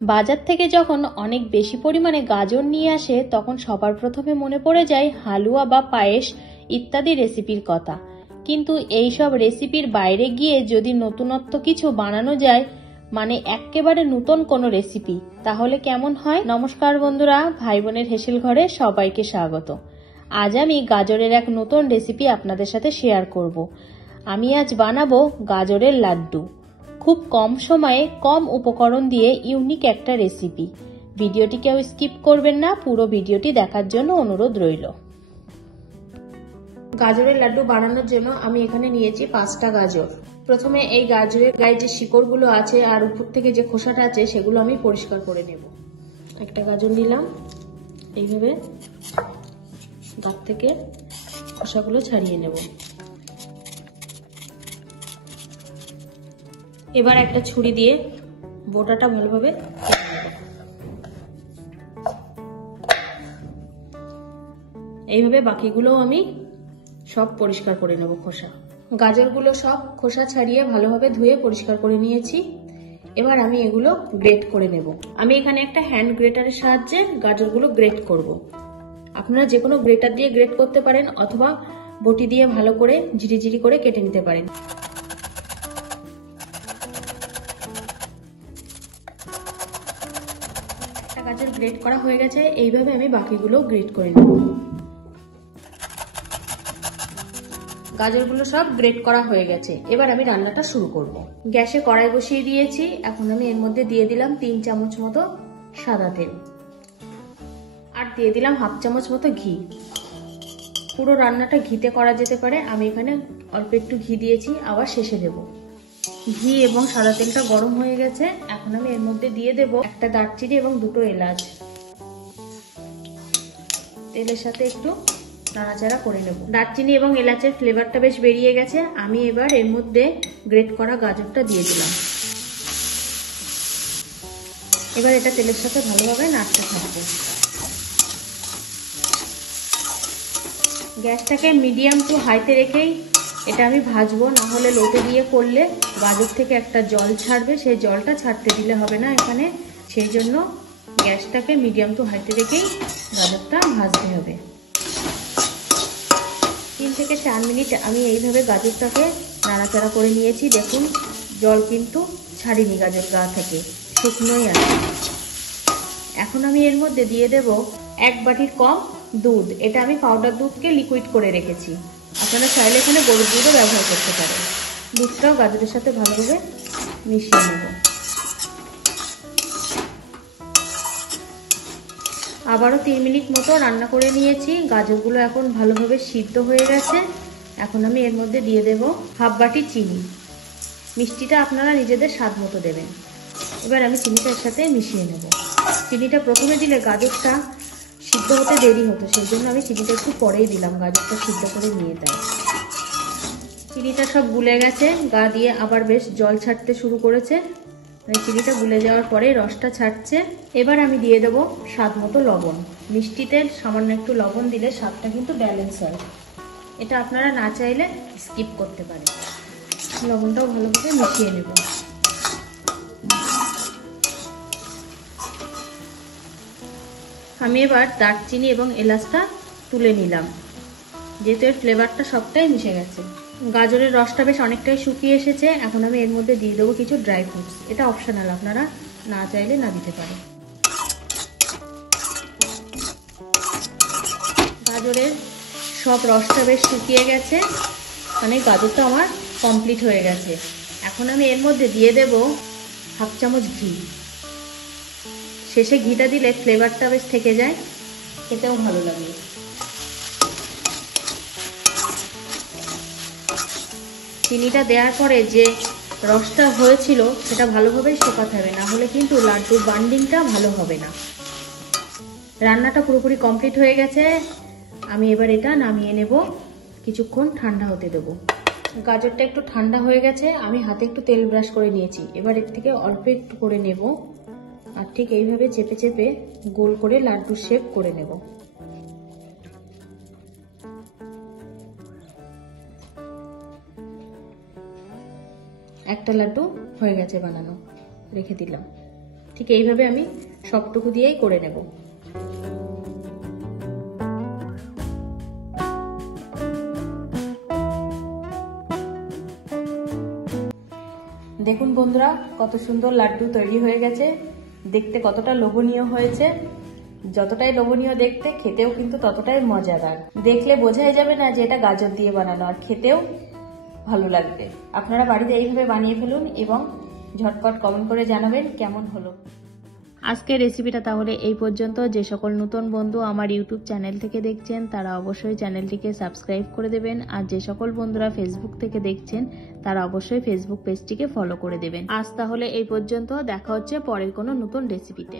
বাজার থেকে যখন অনেক বেশি পরিমাণে গাজর নিয়ে আসে তখন সবার প্রথমে মনে পড়ে যায় হালুয়া বা পায়েস ইত্যাদি রেসিপির কথা। কিন্তু এই সব রেসিপির বাইরে গিয়ে যদি নতুনত্ব কিছু বানানো যায়, মানে একেবারে নতুন কোনো রেসিপি, তাহলে কেমন হয়? নমস্কার বন্ধুরা, ভাই বোনের হেসেল ঘরে সবাইকে স্বাগত। আজ আমি গাজরের এক নতুন রেসিপি আপনাদের সাথে শেয়ার করব। আমি আজ বানাবো গাজরের লাড্ডু। খুব কম সময়ে কম উপকরণ দিয়ে ইউনিক একটা রেসিপি। ভিডিওটি কেউ স্কিপ করবেন না, পুরো ভিডিওটি দেখার জন্য অনুরোধ রইল। গাজরের লাড্ডু বানানোর জন্য আমি এখানে নিয়েছি 5টা গাজর। প্রথমে এই গাজরের গায়ে যে শিকড়গুলো আছে আর উপর থেকে যে খোসাটা আছে সেগুলো আমি পরিষ্কার করে নেব। একটা গাজর নিলাম, এইভাবে গাছ থেকে খোসাগুলো ছাড়িয়ে নেব। এবার একটা ছুরি দিয়ে বোটাটা ভালোভাবে কেটে নেব। এইভাবে বাকিগুলোও আমি সব পরিষ্কার করে নেব। গাজরগুলো সব খোসা ছাড়িয়ে ভালোভাবে ধুয়ে পরিষ্কার করে নিয়েছি। এবার আমি এগুলো গ্রেট করে নেব। আমি এখানে একটা হ্যান্ড গ্রেটারের সাহায্যে গাজরগুলো গ্রেট করব। আপনারা যে কোনো গ্রেটার দিয়ে গ্রেট করতে পারেন অথবা বটি দিয়ে ভালো করে ঝিরিঝিরি করে কেটে নিতে পারেন। একটা গাজর গ্রেট করা হয়ে গেছে, এইভাবে আমি বাকিগুলো গ্রেট করে নেব। গাজরগুলো সব গ্রেট করা হয়ে গেছে, এবার আমি রান্নাটা শুরু করব। গ্যাসে কড়াই বসিয়ে দিয়েছি। এখন আমি এর মধ্যে দিয়ে দিলাম 3 চামচ মতো সাদা তেল আর দিয়ে দিলাম হাফ চামচ মতো ঘি। পুরো রান্নাটা ঘিতে করা যেতে পারে, আমি এখানে অল্প একটু ঘি দিয়েছি, আবার শেষে দেব। ঘি এবং সাদা তেলটা গরম হয়ে গেছে, এখন আমি এর মধ্যে দিয়ে দেব একটা দারচিনি এবং 2টো এলাচ। তেলের সাথে একটু নাড়াচাড়া করে নেব। দারচিনি এবং এলাচের ফ্লেভারটা বেশ বেরিয়ে গেছে, আমি এবার এর মধ্যে গ্রেট করা গাজরটা দিয়ে দিলাম। এবার এটা তেলের সাথে ভালোভাবে নাড়তে থাকবো। গ্যাসটাকে মিডিয়াম টু হাইতে রেখেই এটা আমি ভাজবো, না হলে লোতে দিয়ে করলে গাজর থেকে একটা জল ছাড়বে, সেই জলটা ছাড়তে দিলে হবে না এখানে। সেই জন্য গ্যাসটাকে মিডিয়াম টু হাইতে রেখেই গাজরটা ভাজতে হবে। 3 থেকে 4 মিনিট আমি এইভাবে গাজরটাকে নাড়াচাড়া করে নিয়েছি। দেখুন জল কিন্তু ছাড়িনি গাজর গা থেকে, শুকনোই আছে। এখন আমি এর মধ্যে দিয়ে দেব 1 বাটির কম দুধ। এটা আমি পাউডার দুধকে লিকুইড করে রেখেছি, আপনারা চাইলে এখানে গরুর দুধও ব্যবহার করতে পারেন। দুধটাও গাজরের সাথে ভালোভাবে মিশিয়ে নেব। আবারও 3 মিনিট মতো রান্না করে নিয়েছি। গাজরগুলো এখন ভালোভাবে সিদ্ধ হয়ে গেছে। এখন আমি এর মধ্যে দিয়ে দেব হাফ বাটি চিনি। মিষ্টিটা আপনারা নিজেদের স্বাদ মতো দেবেন। এবার আমি চিনিটার সাথে মিশিয়ে নেব। চিনিটা প্রথমে দিলে গাজরটা সিদ্ধ হতে দেরি হতো, সেই জন্য আমি চিনিটা একটু পরেই দিলাম, গাজরটা সিদ্ধ করে নিয়ে দেয়। চিনিটা সব গুলে গেছে, গা দিয়ে আবার বেশ জল ছাড়তে শুরু করেছে। চিনিটা গুলে যাওয়ার পরে রসটা ছাড়ছে। এবার আমি দিয়ে দেব স্বাদ মতো লবণ। মিষ্টিতে সামান্য একটু লবণ দিলে স্বাদটা কিন্তু ব্যালেন্স হয়, এটা আপনারা না চাইলে স্কিপ করতে পারেন। লবণটাও ভালোভাবে মিশিয়ে নেব। আমি এবার দারচিনি এবং এলাচটা তুলে নিলাম, যেহেতু এর ফ্লেভারটা সবটাই মিশে গেছে। গাজরের রসটা বেশ অনেকটাই শুকিয়ে এসেছে, এখন আমি এর মধ্যে দিয়ে দেবো কিছু ড্রাই ফ্রুটস। এটা অপশনাল, আপনারা না চাইলে না দিতে পারেন। গাজরের সব রসটা বেশ শুকিয়ে গেছে, মানে গাজরটা আমার কমপ্লিট হয়ে গেছে। এখন আমি এর মধ্যে দিয়ে দেব হাফ চামচ ঘি। শেষে ঘিটা দিলে ফ্লেভারটা বেশ থেকে যায়, খেতেও ভালো লাগে। চিনিটা দেওয়ার পরে যে রসটা হয়েছিল সেটা ভালোভাবে শুকাতে হবে, না হলে কিন্তু লাড্ডুর বান্ডিংটা ভালো হবে না। রান্নাটা পুরোপুরি কমপ্লিট হয়ে গেছে, আমি এবার এটা নামিয়ে নেব, কিছুক্ষণ ঠান্ডা হতে দেব। গাজরটা একটু ঠান্ডা হয়ে গেছে, আমি হাতে একটু তেল ব্রাশ করে নিয়েছি। এবার এর থেকে অল্প একটু করে নেব আর ঠিক এইভাবে চেপে চেপে গোল করে লাড্ডুর শেপ করে নেব। একটা লাড্ডু হয়ে গেছে বানানো, রেখে দিলাম। ঠিক এইভাবে আমি সবটুকু দিয়েই করে নেব। দেখুন বন্ধুরা, কত সুন্দর লাড্ডু তৈরি হয়ে গেছে। দেখতে কতটা লোভনীয় হয়েছে। যতটাই লোভনীয় দেখতে, খেতেও কিন্তু ততটাই মজাদার। দেখলে বোঝাই যাবে না যে এটা গাজর দিয়ে বানানো, আর খেতেও ভালো লাগবে। আপনারা বাড়িতে এইভাবে বানিয়ে ফেলুন এবং ঝটপট কমেন্ট করে জানাবেন কেমন হলো। আজকের রেসিপিটা তাহলে এই পর্যন্ত। যে সকল নতুন বন্ধু আমার ইউটিউব চ্যানেল থেকে দেখছেন তারা অবশ্যই চ্যানেলটিকে সাবস্ক্রাইব করে দেবেন, আর যে সকল বন্ধুরা ফেসবুক থেকে দেখছেন তারা অবশ্যই ফেসবুক পেজটিকে ফলো করে দেবেন। আজ তাহলে এই পর্যন্ত, দেখা হচ্ছে পরের কোনো নতুন রেসিপিতে।